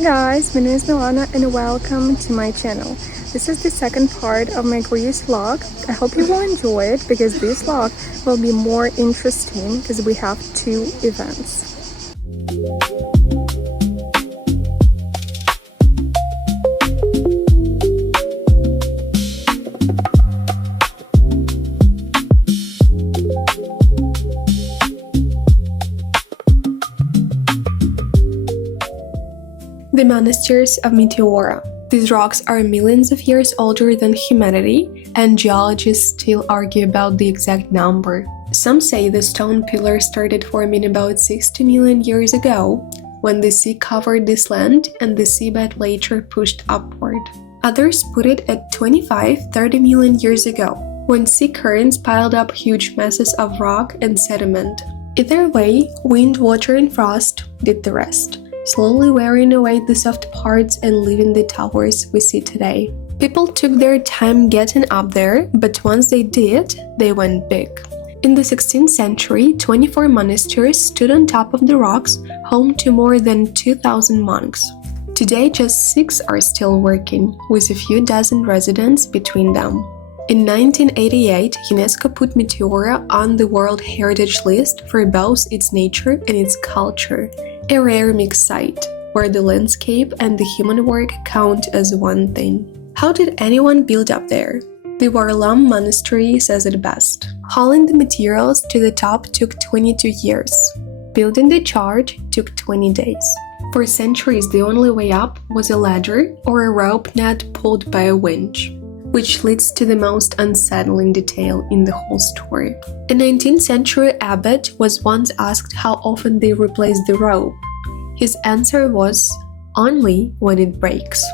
Hi guys, my name is Milana and welcome to my channel. This is the second part of my Greece vlog. I hope you will enjoy it because this vlog will be more interesting because we have two events. The monasteries of Meteora. These rocks are millions of years older than humanity, and geologists still argue about the exact number. Some say the stone pillars started forming about 60 million years ago, when the sea covered this land and the seabed later pushed upward. Others put it at 25-30 million years ago, when sea currents piled up huge masses of rock and sediment. Either way, wind, water, and frost did the rest, slowly wearing away the soft parts and leaving the towers we see today. People took their time getting up there, but once they did, they went big. In the 16th century, 24 monasteries stood on top of the rocks, home to more than 2,000 monks. Today, just 6 are still working, with a few dozen residents between them. In 1988, UNESCO put Meteora on the World Heritage List for both its nature and its culture, a rare mixed site, where the landscape and the human work count as one thing. How did anyone build up there? The Varlam monastery says it best. Hauling the materials to the top took 22 years. Building the church took 20 days. For centuries, the only way up was a ladder or a rope net pulled by a winch, which leads to the most unsettling detail in the whole story. A 19th century abbot was once asked how often they replaced the rope. His answer was, only when it breaks.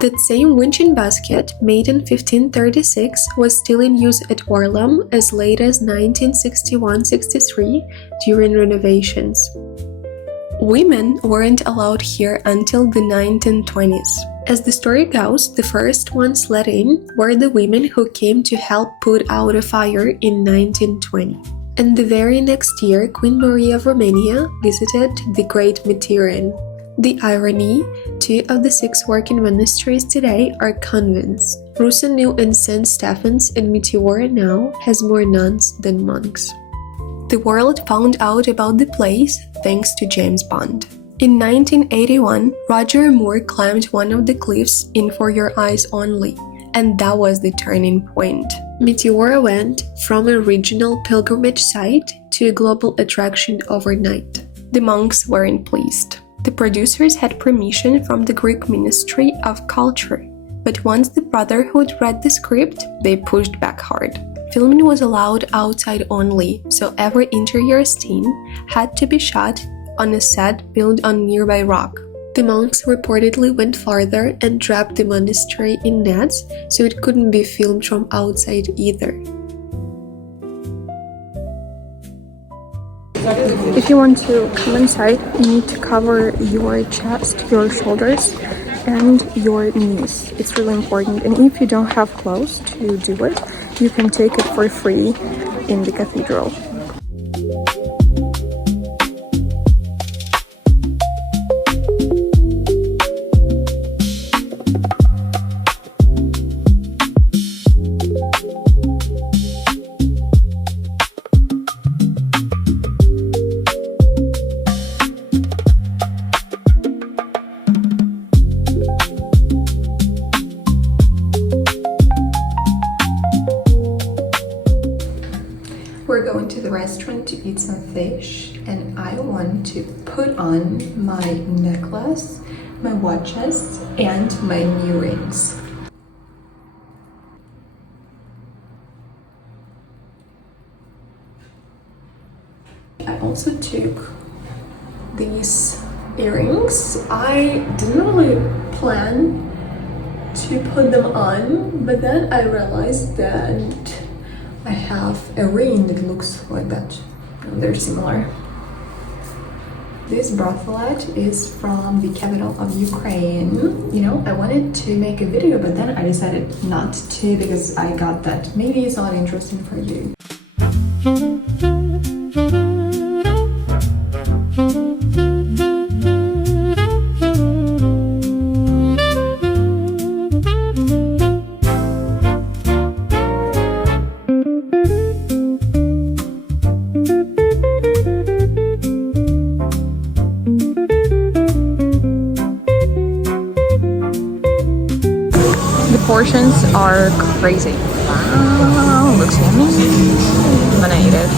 That same winching basket, made in 1536, was still in use at Varlam as late as 1961-63 during renovations. Women weren't allowed here until the 1920s. As the story goes, the first ones let in were the women who came to help put out a fire in 1920. And the very next year, Queen Maria of Romania visited the Great Meteorian. The irony, 2 of the 6 working monasteries today are convents. Rusanu and St. Stephen's and Meteora now has more nuns than monks. The world found out about the place thanks to James Bond. In 1981, Roger Moore climbed one of the cliffs in For Your Eyes Only, and that was the turning point. Meteora went from a regional pilgrimage site to a global attraction overnight. The monks weren't pleased. The producers had permission from the Greek Ministry of Culture, but once the Brotherhood read the script, they pushed back hard. Filming was allowed outside only, so every interior scene had to be shot on a set built on nearby rock. The monks reportedly went farther and trapped the monastery in nets, so it couldn't be filmed from outside either. If you want to come inside, you need to cover your chest, your shoulders, and your knees. It's really important. And if you don't have clothes to do it, you can take it for free in the cathedral. We're going to the restaurant to eat some fish, and I want to put on my necklace, my watches, and my new rings. I also took these earrings. I didn't really plan to put them on, but then I realized that I have a ring that looks like that. They're similar. This bracelet is from the capital of Ukraine. You know, I wanted to make a video, but then I decided not to because I got that maybe it's not interesting for you. portions are crazy. Wow, looks yummy. I'm gonna eat it.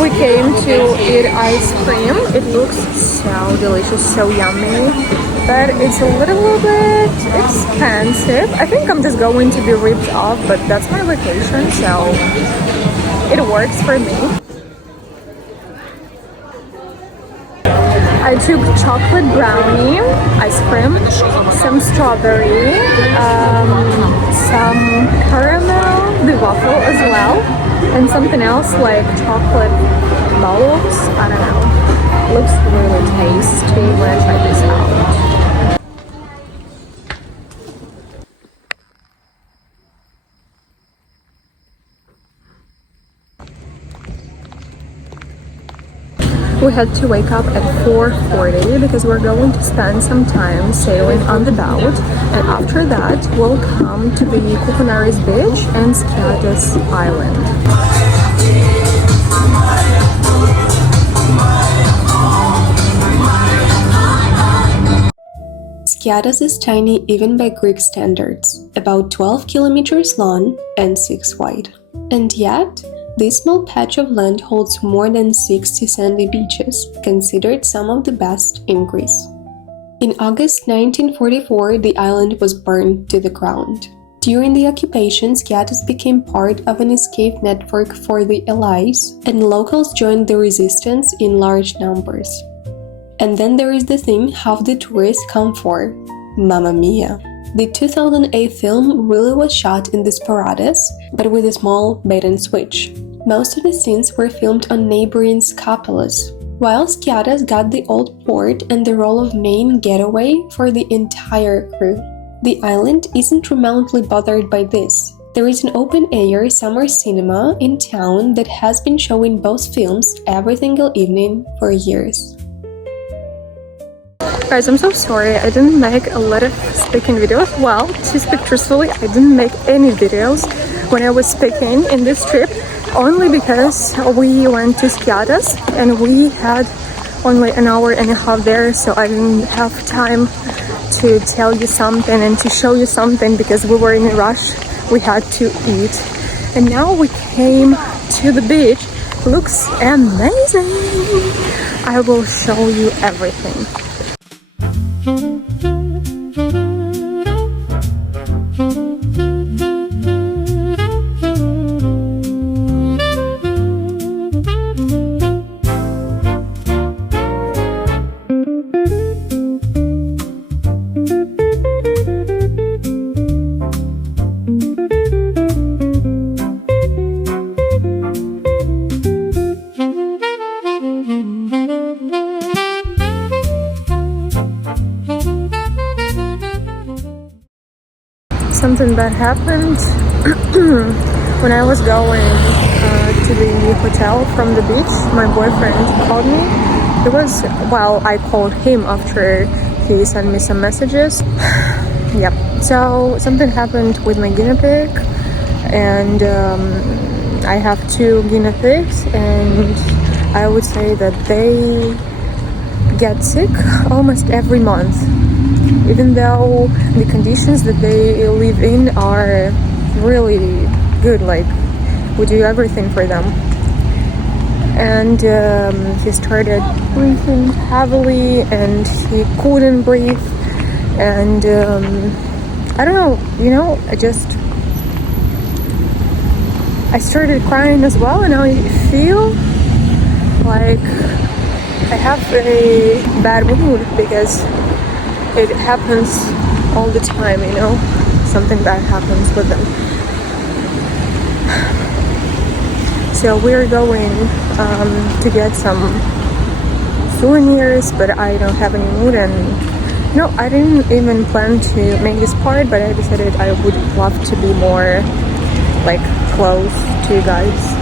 We came to eat ice cream. It looks so delicious, so yummy, but it's a little bit expensive. I think I'm just going to be ripped off, but that's my vacation, so it works for me. I took chocolate brownie, ice cream, some strawberry, some caramel, the waffle as well, and something else like chocolate balls. I don't know. Looks really tasty. I'm gonna try this out. We had to wake up at 4:40 because we're going to spend some time sailing on the boat, and after that we'll come to the Koukounaries beach and Skiathos island. Skiathos is tiny even by Greek standards, about 12 kilometers long and 6 wide. And yet, this small patch of land holds more than 60 sandy beaches, considered some of the best in Greece. In August 1944, the island was burned to the ground. During the occupation, Skiathos became part of an escape network for the Allies, and locals joined the resistance in large numbers. And then there is the thing half the tourists come for, Mamma Mia! The 2008 film really was shot in this Paradas, but with a small bait-and-switch. Most of the scenes were filmed on neighboring Scapolis, while Skiathos got the old port and the role of main getaway for the entire crew. The island isn't remotely bothered by this. There is an open-air summer cinema in town that has been showing both films every single evening for years. Guys, I'm so sorry I didn't make a lot of speaking videos. Well, to speak truthfully, I didn't make any videos when I was speaking in this trip, only because we went to Skiathos and we had only an hour and a half there, so I didn't have time to tell you something and to show you something because we were in a rush. We had to eat. And now we came to the beach. Looks amazing! I will show you everything. Something bad happened when I was going to the hotel from the beach. My boyfriend called me. It was while I called him after he sent me some messages. Yep. So something happened with my guinea pig, and I have 2 guinea pigs, and I would say that they get sick almost every month. Even though the conditions that they live in are really good, like we do everything for them. And he started breathing heavily and he couldn't breathe, and I don't know, I started crying as well, and I feel like I have a bad mood because it happens all the time, something bad happens with them. So we're going to get some souvenirs, but I don't have any mood, and I didn't even plan to make this part, but I decided I would love to be more close to you guys.